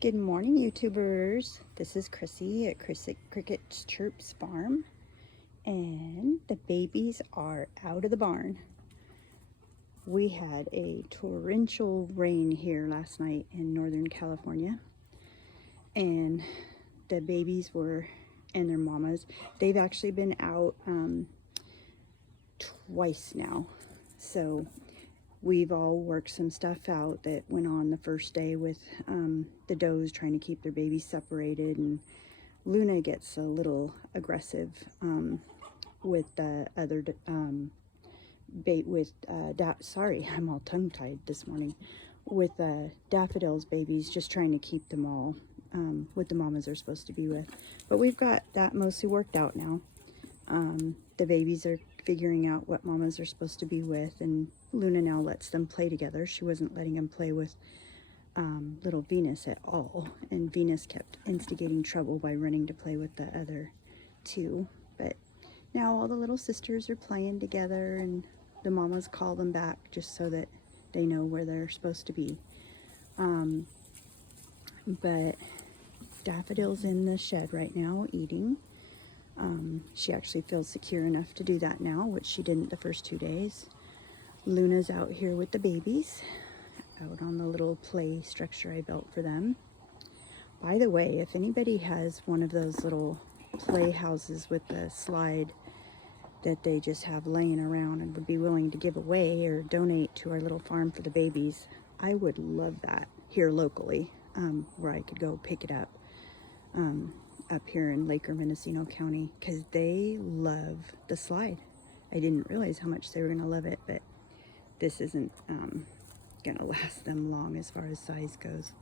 Good morning, YouTubers. This is Chrissy at Cricket Chirps Farm, and the babies are out of the barn. We had a torrential rain here last night in Northern California, and the babies and their mamas, they've actually been out twice now. So we've all worked some stuff out that went on the first day with the does trying to keep their babies separated, and Luna gets a little aggressive with the other bait with sorry, I'm all tongue-tied this morning, with Daffodil's babies, just trying to keep them all with the mamas they're supposed to be with. But we've got that mostly worked out now. The babies are figuring out what mamas are supposed to be with, and Luna now lets them play together. She wasn't letting them play with little Venus at all, and Venus kept instigating trouble by running to play with the other two. But now all the little sisters are playing together, and the mamas call them back just so that they know where they're supposed to be. But Daffodil's in the shed right now eating. She actually feels secure enough to do that now, which she didn't the first 2 days. Luna's out here with the babies, out on the little play structure I built for them. By the way, if anybody has one of those little play houses with the slide that they just have laying around and would be willing to give away or donate to our little farm for the babies, I would love that here locally, where I could go pick it up here in Lake or Mendocino County, because they love the slide. I didn't realize how much they were going to love it, but this isn't going to last them long as far as size goes.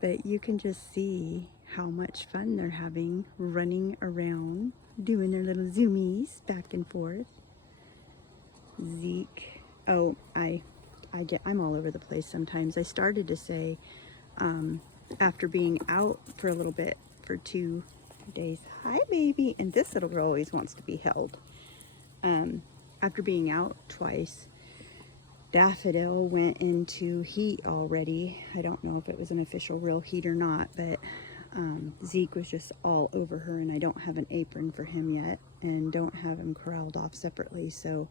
But you can just see how much fun they're having running around, doing their little zoomies back and forth. Zeke, oh, I'm all over the place sometimes. I started to say, after being out for a little bit, for 2 days, hi baby, and this little girl always wants to be held. After being out twice, Daffodil went into heat already. I don't know if it was an official real heat or not, but Zeke was just all over her, and I don't have an apron for him yet, and don't have him corralled off separately, so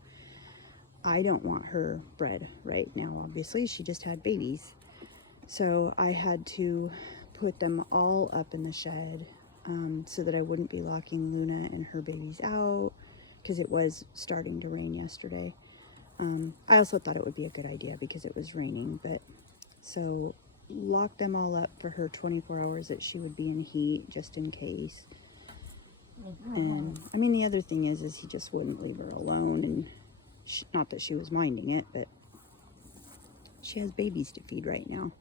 I don't want her bred right now. Obviously, she just had babies, so I had to put them all up in the shed so that I wouldn't be locking Luna and her babies out, because it was starting to rain yesterday. I also thought it would be a good idea because it was raining, but so lock them all up for her 24 hours that she would be in heat, just in case. And I mean, the other thing is he just wouldn't leave her alone, and not that she was minding it, but she has babies to feed right now.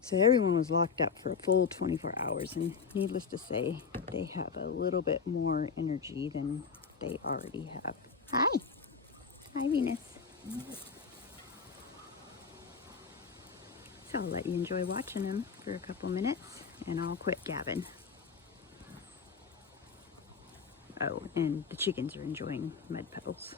So everyone was locked up for a full 24 hours, and needless to say, they have a little bit more energy than they already have. Hi. Hi, Venus. So I'll let you enjoy watching them for a couple minutes, and I'll quit gabbing. Oh, and the chickens are enjoying mud puddles.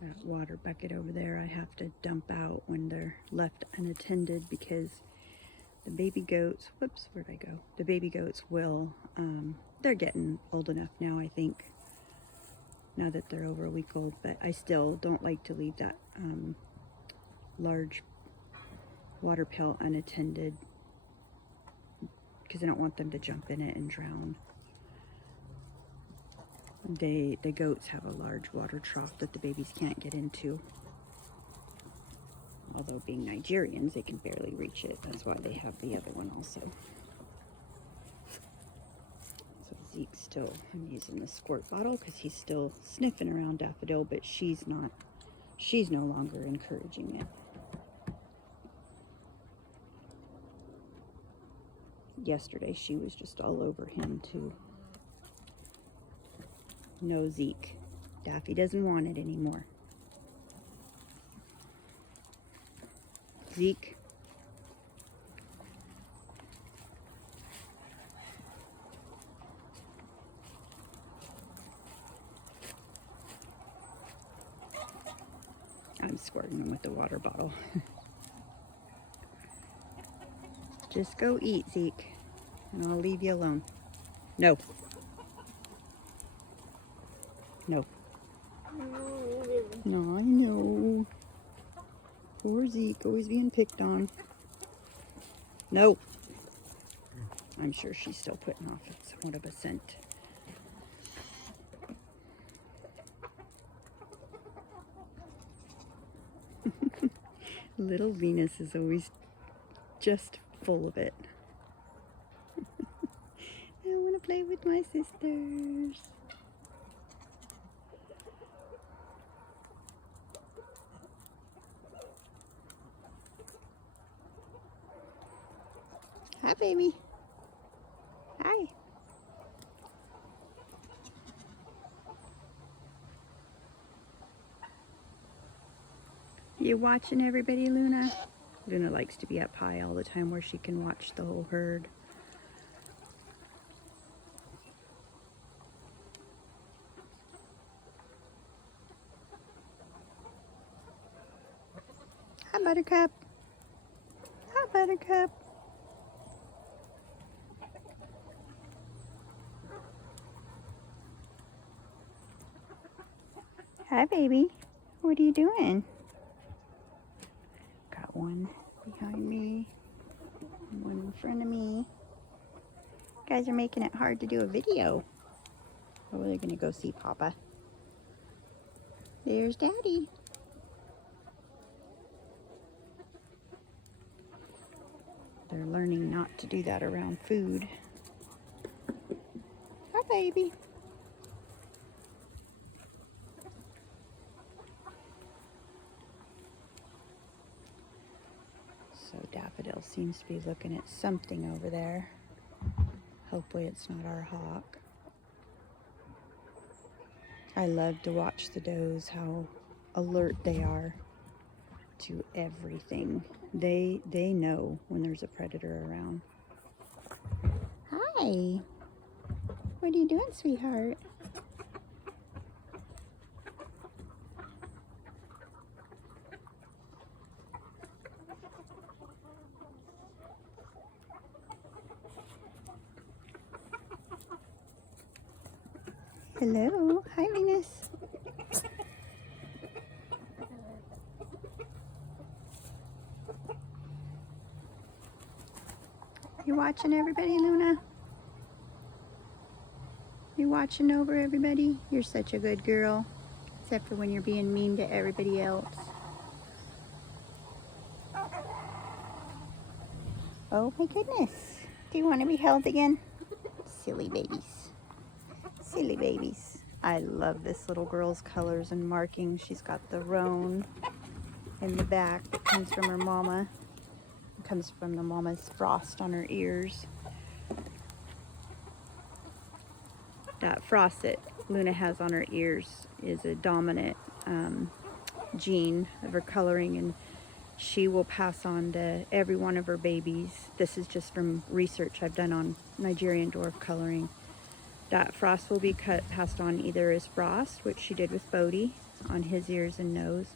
That water bucket over there I have to dump out when they're left unattended, because the baby goats, whoops, where'd I go? The baby goats will, they're getting old enough now, I think, now that they're over a week old, but I still don't like to leave that large water pail unattended, because I don't want them to jump in it and drown. The goats have a large water trough that the babies can't get into. Although being Nigerians, they can barely reach it. That's why they have the other one also. So Zeke's still, I'm using the squirt bottle because he's still sniffing around Daffodil, but she's not, she's no longer encouraging it. Yesterday she was just all over him too. No, Zeke. Daffy doesn't want it anymore. Zeke. I'm squirting him with the water bottle. Just go eat, Zeke, and I'll leave you alone. No. No. No, I know. Poor Zeke, always being picked on. No. I'm sure she's still putting off somewhat of a scent. Little Venus is always just full of it. I want to play with my sisters. Hi, baby. Hi. You watching everybody, Luna? Luna likes to be up high all the time where she can watch the whole herd. Hi, Buttercup. Hi, Buttercup. Hi, baby. What are you doing? Got one behind me, and one in front of me. You guys are making it hard to do a video. Oh, they're gonna go see Papa. There's Daddy. They're learning not to do that around food. Hi, baby. So Daffodil seems to be looking at something over there. Hopefully it's not our hawk. I love to watch the does, how alert they are to everything. They know when there's a predator around. Hi. What are you doing, sweetheart? Hello. Hi, Venus. You watching everybody, Luna? You watching over everybody? You're such a good girl. Except for when you're being mean to everybody else. Oh my goodness. Do you want to be held again? Silly babies. Silly babies. I love this little girl's colors and markings. She's got the roan in the back that comes from her mama. It comes from the mama's frost on her ears. That frost that Luna has on her ears is a dominant gene of her coloring, and she will pass on to every one of her babies. This is just from research I've done on Nigerian dwarf coloring. That frost will be passed on either as frost, which she did with Bodhi on his ears and nose,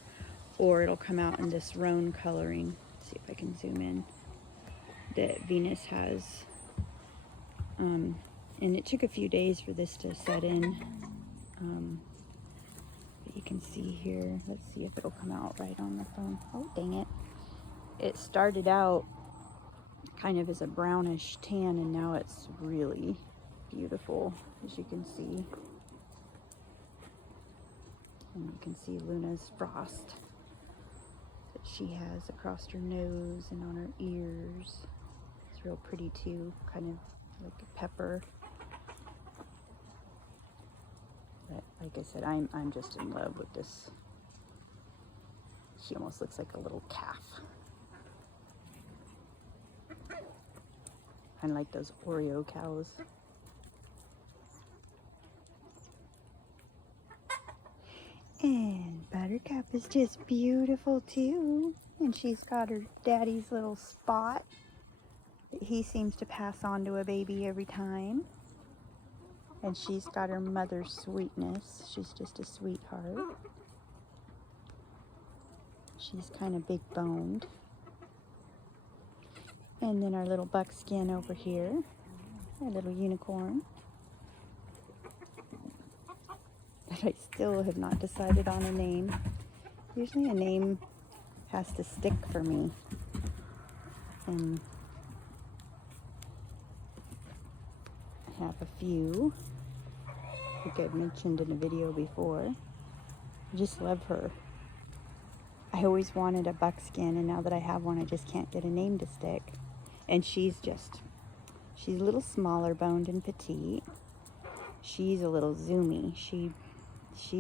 or it'll come out in this roan coloring. Let's see if I can zoom in. That Venus has. And it took a few days for this to set in. But you can see here, let's see if it'll come out right on the phone. Oh, dang it. It started out kind of as a brownish tan, and now it's really beautiful, as you can see. And you can see Luna's frost that she has across her nose and on her ears. It's real pretty too, kind of like a pepper. But like I said, I'm just in love with this. She almost looks like a little calf. Kind of like those Oreo cows. is just beautiful too. And she's got her daddy's little spot that he seems to pass on to a baby every time. And she's got her mother's sweetness. She's just a sweetheart. She's kind of big boned. And then our little buckskin over here, our little unicorn. But I still have not decided on a name. Usually a name has to stick for me. And I have a few, like I've mentioned in a video before. I just love her. I always wanted a buckskin, and now that I have one, I just can't get a name to stick. And she's a little smaller boned and petite. She's a little zoomy. She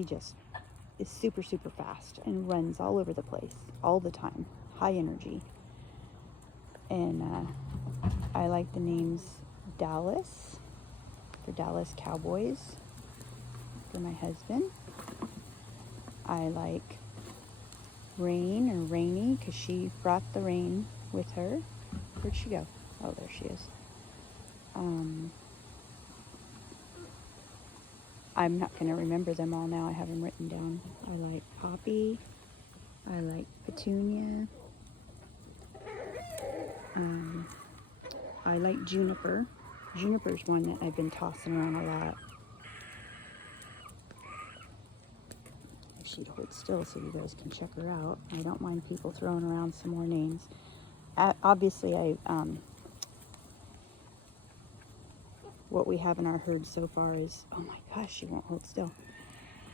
just is super, super fast and runs all over the place all the time. High energy. And I like the names Dallas, for Dallas Cowboys, for my husband. I like Rain or Rainy because she brought the rain with her. Where'd she go? Oh, there she is. I'm not going to remember them all now. I have them written down. I like Poppy. I like Petunia. I like Juniper. Juniper's one that I've been tossing around a lot. If she'd hold still so you guys can check her out. I don't mind people throwing around some more names. Obviously, what we have in our herd so far is, oh my gosh, she won't hold still.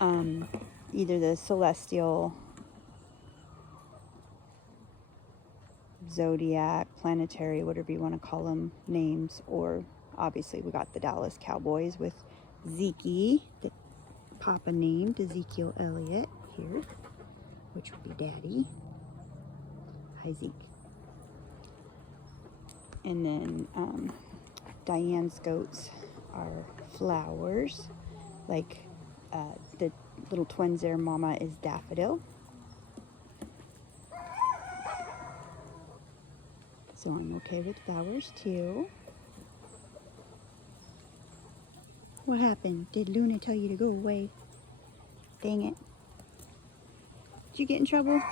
Either the celestial, zodiac, planetary, whatever you want to call them, names, or obviously we got the Dallas Cowboys with Zeke, that Papa named Ezekiel Elliott here, which would be Daddy. Hi, Zeke. And then Diane's goats are flowers, like the little twins there, Mama is Daffodil. So I'm okay with flowers too. What happened? Did Luna tell you to go away? Dang it. Did you get in trouble?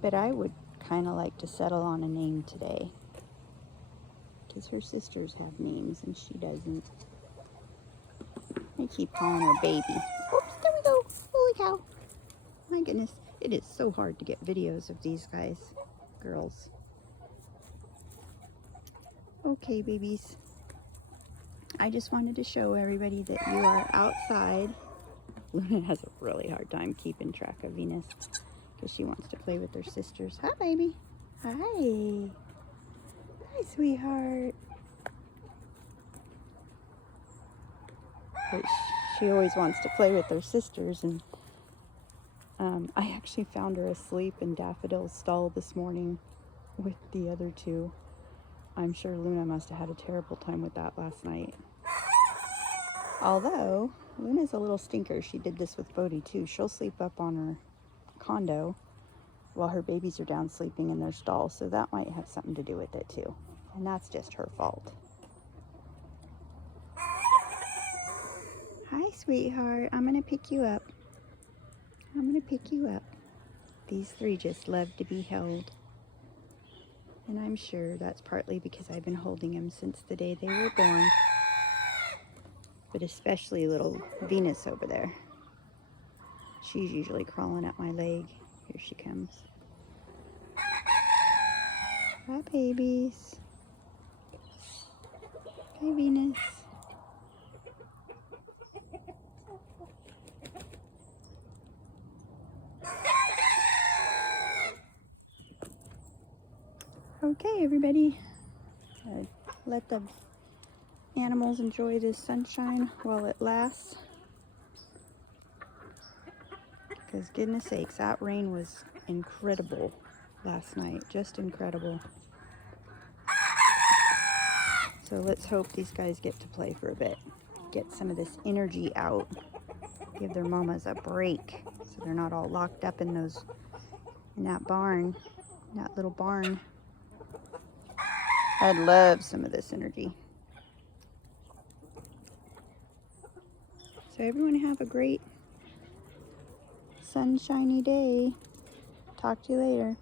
But I would kind of like to settle on a name today, because her sisters have names and she doesn't. I keep calling her baby. Oops, there we go. Holy cow. My goodness, it is so hard to get videos of these guys, girls. Okay, babies. I just wanted to show everybody that you are outside. Luna has a really hard time keeping track of Venus because she wants to play with her sisters. Hi, baby. Hi. Hi, sweetheart. But she always wants to play with her sisters, and I actually found her asleep in Daffodil's stall this morning with the other two. I'm sure Luna must have had a terrible time with that last night. Although, Luna's a little stinker. She did this with Bodhi too. She'll sleep up on her condo while her babies are down sleeping in their stall. So that might have something to do with it too. And that's just her fault. Hi, sweetheart. I'm going to pick you up. I'm going to pick you up. These three just love to be held. And I'm sure that's partly because I've been holding them since the day they were born. But especially little Venus over there. She's usually crawling at my leg. Here she comes. Hi, babies. Hi, Venus. Okay, everybody. Let the animals enjoy this sunshine while it lasts. Because goodness sakes, that rain was incredible last night. Just incredible. So let's hope these guys get to play for a bit. get some of this energy out. Give their mamas a break so they're not all locked up in that barn, that little barn. I'd love some of this energy. So everyone have a great sunshiny day. Talk to you later.